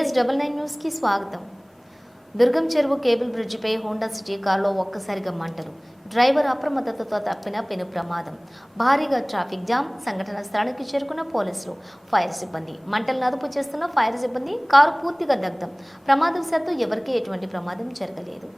BS99 న్యూస్కి స్వాగతం. దుర్గం చెరువు కేబుల్ బ్రిడ్జిపై హోండా సిటీ కారులో ఒక్కసారిగా మంటలు. డ్రైవర్ అప్రమత్తతతో తప్పిన పెను ప్రమాదం. భారీగా ట్రాఫిక్ జామ్. సంఘటన స్థలానికి చేరుకున్న పోలీసులు, ఫైర్ సిబ్బంది. మంటలను అదుపు చేస్తున్న ఫైర్ సిబ్బంది. కారు పూర్తిగా దగ్ధం. ప్రమాదవశాత్తు ఎవరికీ ఎటువంటి ప్రమాదం జరగలేదు.